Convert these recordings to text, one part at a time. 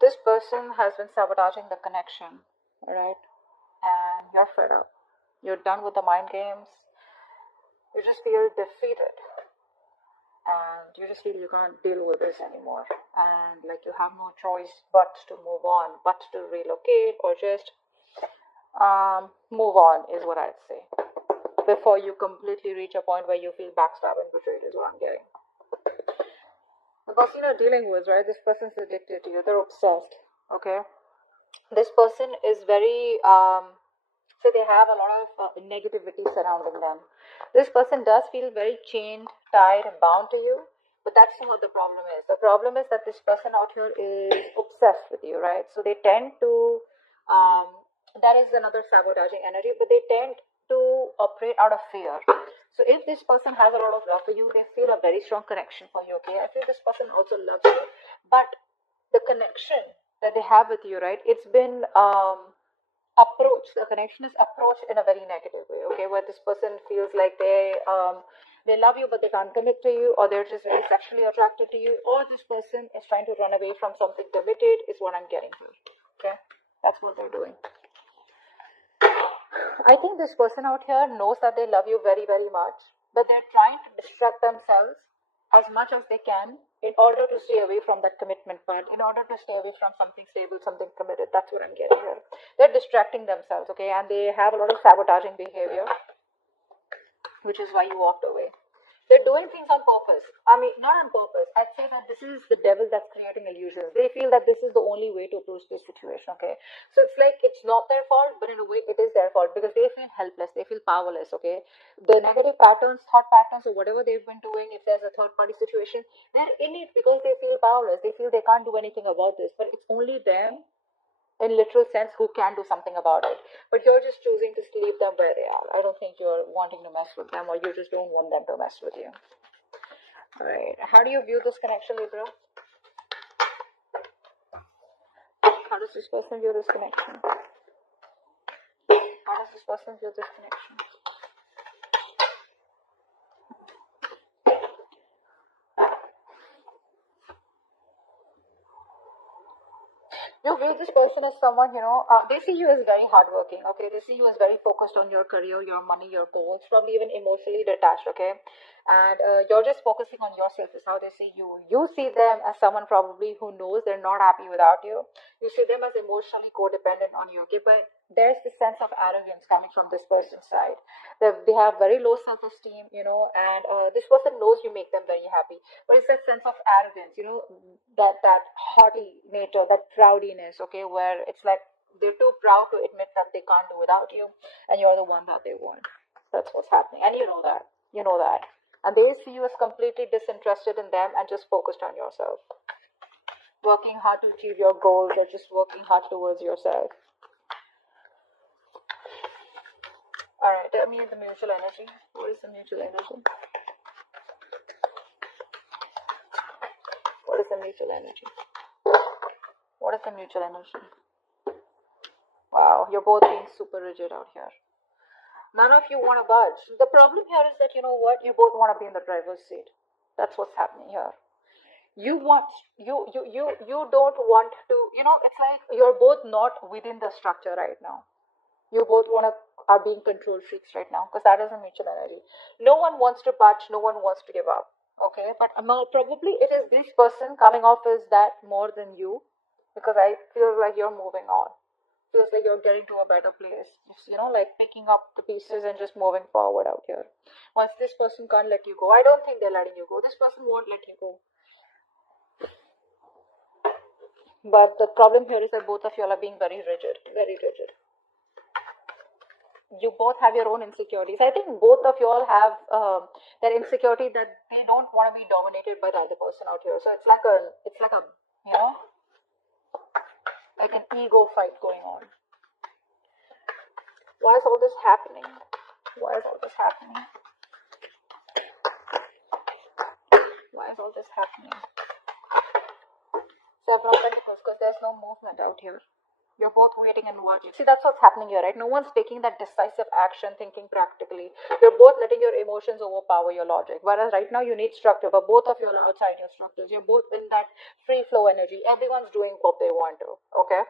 This person has been sabotaging the connection, alright? And you're fed up. You're done with the mind games. You just feel defeated. And you just feel you can't deal with this anymore. And like you have no choice but to move on, but to relocate or just move on is what I'd say. Before you completely reach a point where you feel backstabbed and betrayed is what I'm getting. The person you're dealing with, right? This person's addicted to you. They're obsessed. Okay. This person is very, so they have a lot of negativity surrounding them. This person does feel very chained, tied, and bound to you. But that's not what the problem is. The problem is that this person out here is obsessed with you, right? So they tend to, that is another sabotaging energy, but they tend to operate out of fear. So if this person has a lot of love for you, they feel a very strong connection for you, okay? I feel this person also loves you, but the connection that they have with you, right, it's been approached, the connection is approached in a very negative way, okay, where this person feels like they love you but they can't commit to you, or they're just very sexually attracted to you, or this person is trying to run away from something committed is what I'm getting here, okay? That's what they're doing. I think this person out here knows that they love you very, very much, but they're trying to distract themselves as much as they can in order to stay away from that commitment part, in order to stay away from something stable, something committed. That's what I'm getting here. They're distracting themselves, okay, and they have a lot of sabotaging behavior, which is why you walked away. They're doing things on purpose. I mean, not on purpose. I'd say that this is the devil that's creating illusions. They feel that this is the only way to approach this situation, okay? So it's like it's not their fault, but in a way it is their fault because they feel helpless. They feel powerless, okay? The negative patterns, thought patterns, or whatever they've been doing, if there's a third party situation, they're in it because they feel powerless. They feel they can't do anything about this, but it's only them in literal sense who can do something about it, but you're just choosing to leave them where they are. I don't think you're wanting to mess with them, or you just don't want them to mess with you. All right, how do you view this connection, Libra? How does this person view this connection? How does this person view this connection? You view this person as someone, they see you as very hardworking, okay? They see you as very focused on your career, your money, your goals, probably even emotionally detached, okay? And you're just focusing on yourself is how they see you. You see them as someone probably who knows they're not happy without you. You see them as emotionally codependent on you, okay? But there's this sense of arrogance coming from this person's side. They have very low self-esteem, and this person knows you make them very happy. But it's that sense of arrogance, that haughty nature, that proudiness, okay, where it's like they're too proud to admit that they can't do without you, and you're the one that they want. That's what's happening, and you know that. You know that. And they see you as completely disinterested in them and just focused on yourself. Working hard to achieve your goals, or just working hard towards yourself. Alright, tell me the mutual energy. What is the mutual energy? What is the mutual energy? What is the mutual energy? Wow, you're both being super rigid out here. None of you want to budge. The problem here is that, you know what, you both want to be in the driver's seat. That's what's happening here. You don't want to, it's like you're both not within the structure right now. You both are being control freaks right now, because that is a mutual energy. No one wants to budge, no one wants to give up. Okay, but probably it is this person coming off as that more than you, because I feel like you're moving on. Feels like you're getting to a better place. Just, like picking up the pieces and just moving forward out here. Once this person can't let you go, I don't think they're letting you go. This person won't let you go. But the problem here is that both of you are being very rigid, very rigid. You both have your own insecurities. I think both of you all have that insecurity that they don't want to be dominated by the other person out here. So it's like a like an ego fight going on. Why is all this happening? Why is all this happening? Why is all this happening? Seven of Pentacles, because there's no movement out here. You're both waiting and watching. See, that's what's happening here, right? No one's taking that decisive action, thinking practically. You're both letting your emotions overpower your logic. Whereas right now you need structure, but both of you are outside your structures. You're both in that free flow energy. Everyone's doing what they want to. Okay.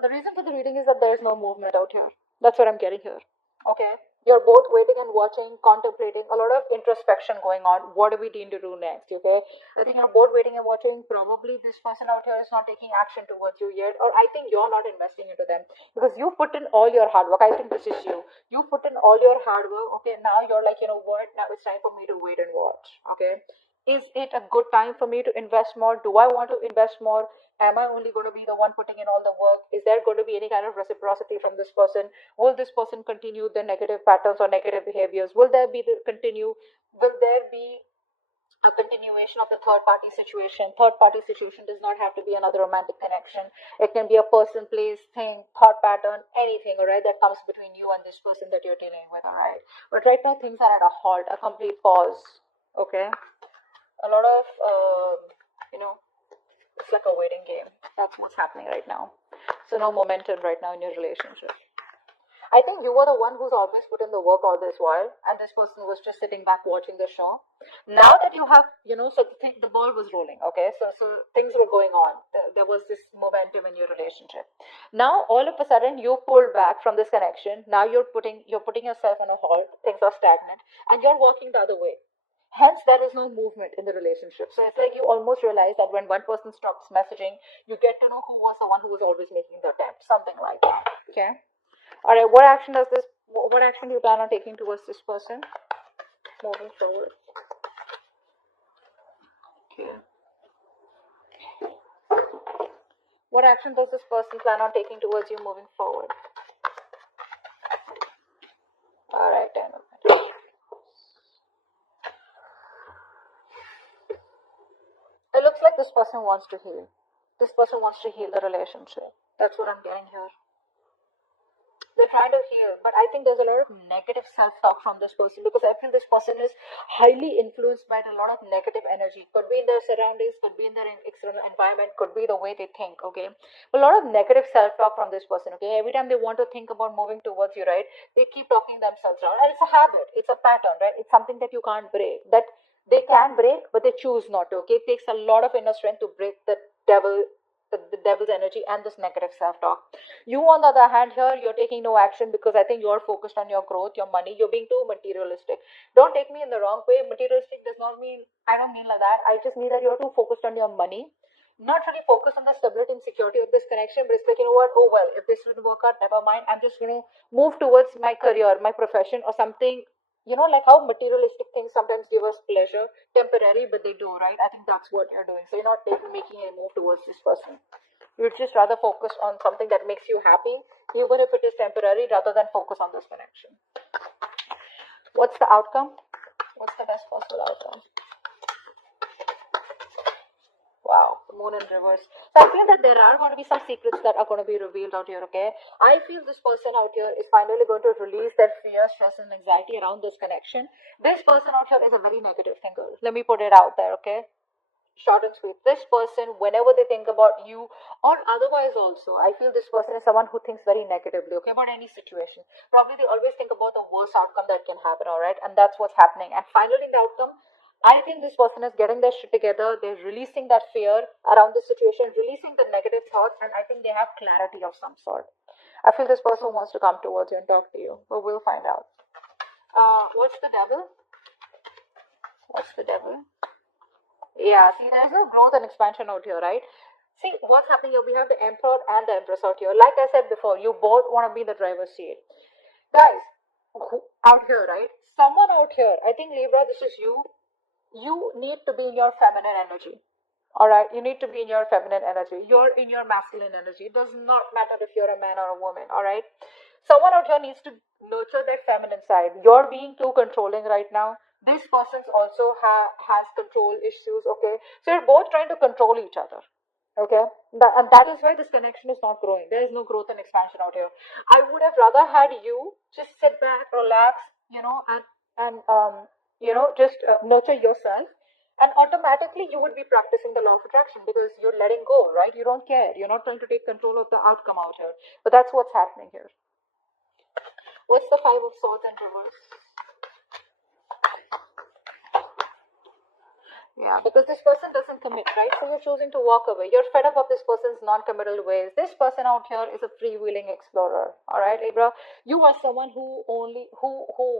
The reason for the reading is that there is no movement out here. That's what I'm getting here. Okay. You're both waiting and watching, contemplating, a lot of introspection going on. What do we need to do next? Okay. I think you're both waiting and watching. Probably this person out here is not taking action towards you yet, or I think you're not investing into them because you put in all your hard work. I think this is you. You put in all your hard work. Okay. Now you're like, you know what? Now it's time for me to wait and watch. Okay. Is it a good time for me to invest more? Do I want to invest more? Am I only going to be the one putting in all the work? Is there going to be any kind of reciprocity from this person? Will this person continue the negative patterns or negative behaviors? Will there be the continue? Will there be a continuation of the third party situation? Third party situation does not have to be another romantic connection. It can be a person, place, thing, thought pattern, anything, all right, that comes between you and this person that you're dealing with, all right. But right now things are at a halt, a complete pause. Okay, a lot of you know, it's like a waiting game. That's what's happening right now. So no momentum right now in your relationship. I think you were the one who's always put in the work all this while, and this person was just sitting back watching the show. Now that you have, you know, so the ball was rolling, okay? So things were going on. There was this momentum in your relationship. Now all of a sudden you pulled back from this connection. Now you're putting yourself on a halt. Things are stagnant, and you're working the other way. Hence, there is no movement in the relationship. So it's like you almost realize that when one person stops messaging, you get to know who was the one who was always making the attempt. Something like that. Okay. All right. What action does this? What action do you plan on taking towards this person? Moving forward. Okay. What action does this person plan on taking towards you moving forward? All right. Then. It looks like this person wants to heal. This person wants to heal the relationship. That's what I'm getting here. They're trying to heal, but I think there's a lot of negative self-talk from this person because I feel this person is highly influenced by a lot of negative energy. Could be in their surroundings, could be in their external environment, could be the way they think, okay? A lot of negative self-talk from this person, okay? Every time they want to think about moving towards you, right, they keep talking themselves around. And it's a habit, it's a pattern, right? It's something that you can't break, that they can break, but they choose not to, okay? It takes a lot of inner strength to break the devil's energy and this negative self-talk. You, on the other hand, here you're taking no action because I think you're focused on your growth, your money. You're being too materialistic. Don't take me in the wrong way. Materialistic does not mean, I don't mean like that. I just mean that you're too focused on your money, not really focused on the stability and security of this connection. But it's like, you know what? Oh well, if this didn't work out, never mind. I'm just going to move towards my career, my profession, or something. You know, like how materialistic things sometimes give us pleasure, temporary, but they do, right? I think that's what you're doing. So you're not making a move towards this person. You'd just rather focus on something that makes you happy, even if it is temporary, rather than focus on this connection. What's the outcome? What's the best possible outcome? Wow, the moon in reverse. So I feel that there are going to be some secrets that are going to be revealed out here, okay? I feel this person out here is finally going to release their fear, stress, and anxiety around this connection. This person out here is a very negative thinker. Let me put it out there, okay? Short and sweet. This person, whenever they think about you or otherwise also, I feel this person is someone who thinks very negatively, okay, about any situation. Probably they always think about the worst outcome that can happen, all right? And that's what's happening. And finally, the outcome, I think this person is getting their shit together. They're releasing that fear around the situation, releasing the negative thoughts, and I think they have clarity of some sort. I feel this person wants to come towards you and talk to you, but we'll find out. What's the devil? What's the devil? Yeah, see, there's no growth and expansion out here, right? See, what's happening here? We have the Emperor and the Empress out here. Like I said before, you both want to be the driver's seat. Guys, out here, right? Someone out here, I think Libra, this is you. You need to be in your feminine energy. Alright, you need to be in your feminine energy. You're in your masculine energy. It does not matter if you're a man or a woman, alright? Someone out here needs to nurture their feminine side. You're being too controlling right now. This person also has control issues, okay? So you're both trying to control each other, okay? And that is why this connection is not growing. There is no growth and expansion out here. I would have rather had you just sit back, relax, you know, and just nurture yourself And automatically you would be practicing the law of attraction because you're letting go, right? You don't care. You're not trying to take control of the outcome out here. But that's what's happening here. What's the Five of Swords in reverse? Yeah, because this person doesn't commit, right? So you're choosing to walk away. You're fed up of this person's non-committal ways. This person out here is a freewheeling explorer. All right, Libra. You are someone who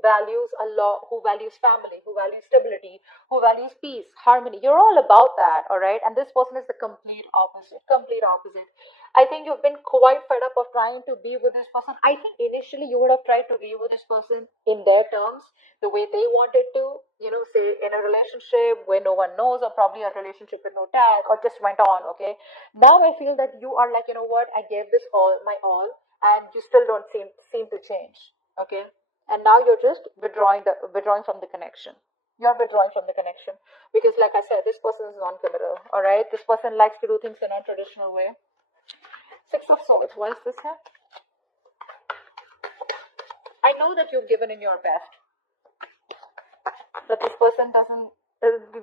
values a lot, who values family, who values stability, who values peace, harmony. You're all about that, all right? And this person is the complete opposite. Complete opposite. I think you've been quite fed up of trying to be with this person. I think initially you would have tried to be with this person in their terms, the way they wanted to, say in a relationship where no one knows, or probably a relationship with no tag, or just went on, okay? Now I feel that you are like, you know what, I gave this all, my all, and you still don't seem to change, okay? And now you're just withdrawing from the connection. You're withdrawing from the connection because, like I said, this person is non-committal, all right? This person likes to do things in a non-traditional way. Six of Swords, why is this here? I know that you've given in your best, but this person doesn't,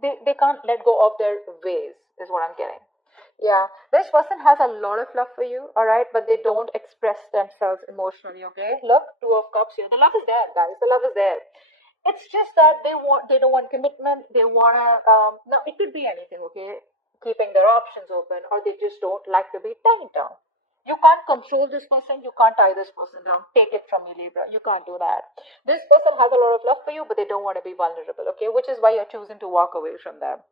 they can't let go of their ways, is what I'm getting. Yeah, this person has a lot of love for you, all right, but they don't express themselves emotionally, okay? Look, Two of Cups here. The love is there, guys. The love is there. It's just that they don't want commitment. They wanna, no, it could be anything, okay? Keeping their options open, or they just don't like to be tied down. You can't control this person. You can't tie this person down. Take it from me, Libra. You can't do that. This person has a lot of love for you, but they don't want to be vulnerable, okay? Which is why you're choosing to walk away from them.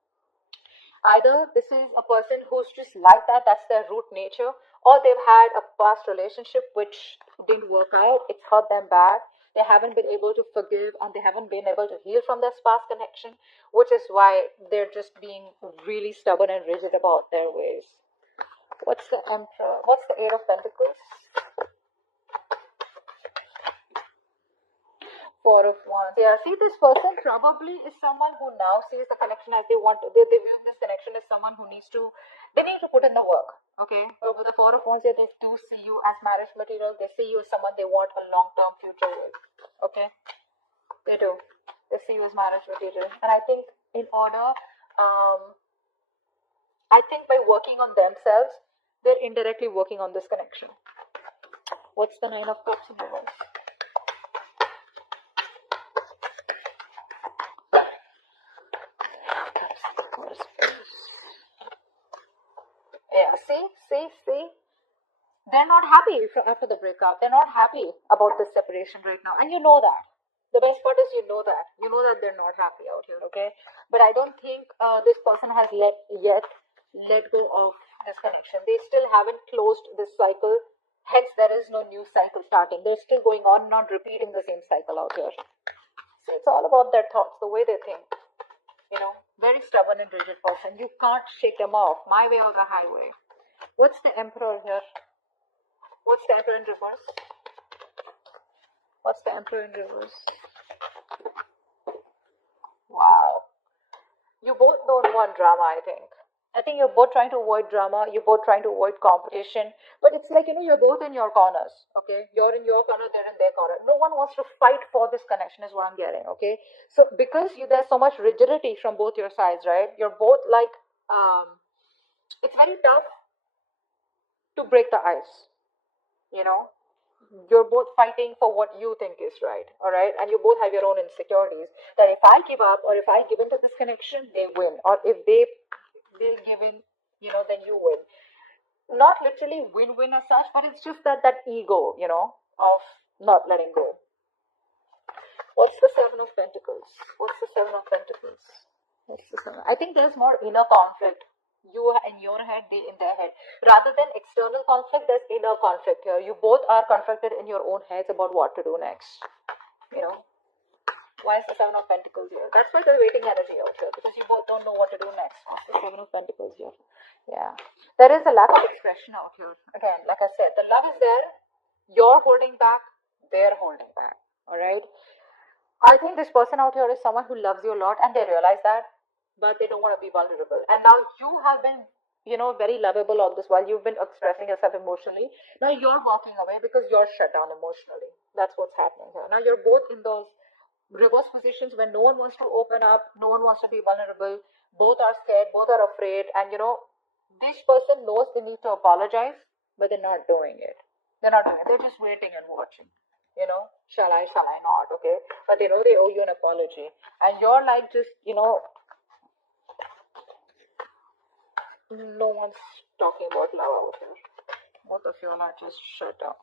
Either this is a person who's just like that, that's their root nature, or they've had a past relationship which didn't work out, it's hurt them bad, they haven't been able to forgive, and they haven't been able to heal from this past connection, which is why they're just being really stubborn and rigid about their ways. What's the Emperor? What's the Eight of Pentacles? Four of Wands. Yeah, see, this person probably is someone who now sees the connection as they want to. They view this connection as someone who needs to, they need to put in the work. Okay. So with the Four of Wands here, they do see you as marriage material. They see you as someone they want a long-term future with. Okay. They do. They see you as marriage material. And I think in order, I think by working on themselves, they're indirectly working on this connection. What's the Nine of Cups in reverse? Yeah, see. They're not happy after the breakup. They're not happy about this separation right now. And you know that. The best part is you know that. You know that they're not happy out here, okay? But I don't think this person has let go of this connection. They still haven't closed this cycle. Hence, there is no new cycle starting. They're still going on, not repeating the same cycle out here. So it's all about their thoughts, the way they think. Very stubborn and rigid person. You can't shake them off. My way or the highway. What's the Emperor here? What's the Emperor in reverse? What's the Emperor in reverse? Wow. You both don't want drama, I think. I think you're both trying to avoid drama. You're both trying to avoid competition. But it's like, you're both in your corners, okay? You're in your corner, they're in their corner. No one wants to fight for this connection is what I'm getting, okay? So because there's so much rigidity from both your sides, right? You're both like, it's very tough to break the ice, You're both fighting for what you think is right, all right? And you both have your own insecurities that if I give up or if I give into this connection, they win. Or if they give in, then you win. Not literally win-win as such, but it's just that ego, of not letting go. What's the Seven of Pentacles? What's the Seven of Pentacles? What's the Seven? I think there's more inner conflict. You in your head, they in their head. Rather than external conflict, there's inner conflict here. You both are conflicted in your own heads about what to do next. Why is the Seven of Pentacles here? That's why the waiting energy out here, because you both don't know what to do next. What's the Seven of Pentacles here? Yeah. There is a lack of expression out here. Again, like I said, the love is there. You're holding back. They're holding back. Alright? I think this person out here is someone who loves you a lot and they realize that, but they don't want to be vulnerable. And now you have been, very lovable all this while you've been expressing yourself emotionally. Now you're walking away because you're shut down emotionally. That's what's happening here. Now you're both in those reverse positions when no one wants to open up, no one wants to be vulnerable, Both are scared, both are afraid, and this person knows they need to apologize, but they're not doing it. They're just waiting and watching. Shall I not? Okay. But they know they owe you an apology. And you're like just, no one's talking about love out here. Both of you are just shut up.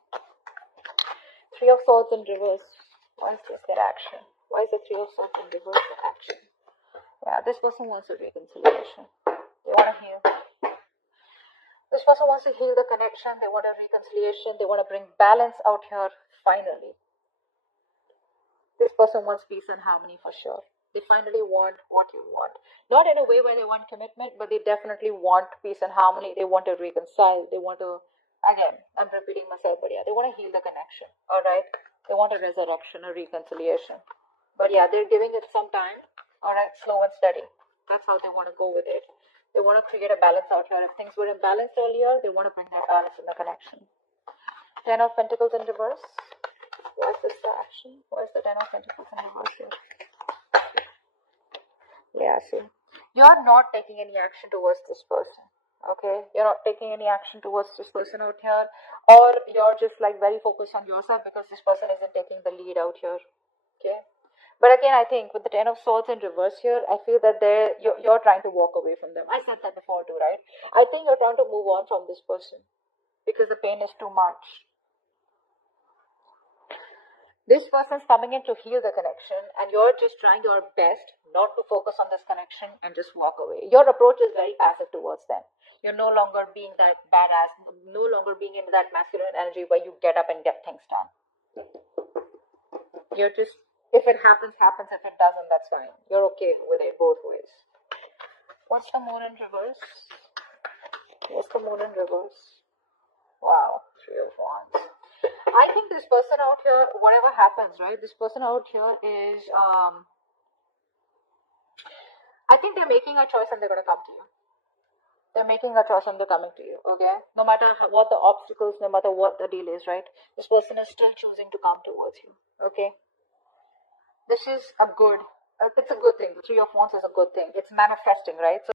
Three of Swords in reverse. Why is this get action? Why is the Three of Swords in reverse for action? Yeah, this person wants a reconciliation. They want to heal. This person wants to heal the connection. They want a reconciliation. They want to bring balance out here, finally. This person wants peace and harmony for sure. They finally want what you want. Not in a way where they want commitment, but they definitely want peace and harmony. They want to reconcile. They want to, again, I'm repeating myself, but yeah, they want to heal the connection. Alright? They want a resurrection, a reconciliation. But yeah, they're giving it some time. Alright, slow and steady. That's how they want to go with it. They want to create a balance out here. If things were imbalanced earlier, they want to bring that balance in the connection. Ten of Pentacles in reverse. Why is this the action? Why is the Ten of Pentacles in reverse here? Yeah, see. You're not taking any action towards this person. Okay? You're not taking any action towards this person out here. Or you're just like very focused on yourself because this person isn't taking the lead out here. Okay? But again, I think with the Ten of Swords in reverse here, I feel that you're trying to walk away from them. I said that before too, right? I think you're trying to move on from this person because the pain is too much. This person's coming in to heal the connection, and you're just trying your best not to focus on this connection and just walk away. Your approach is very passive towards them. You're no longer being that badass, no longer being in that masculine energy where you get up and get things done. You're just, if it happens, happens. If it doesn't, that's fine. You're okay with it both ways. What's the Moon in reverse? What's the Moon in reverse? Wow, Three of Wands. I think this person out here, whatever happens, right? This person out here is, I think they're making a choice and they're going to come to you. They're making a choice and they're coming to you, okay? No matter what the obstacles, no matter what the deal is, right? This person is still choosing to come towards you, okay? This is it's a good thing. The Three of Wands is a good thing. It's manifesting, right? So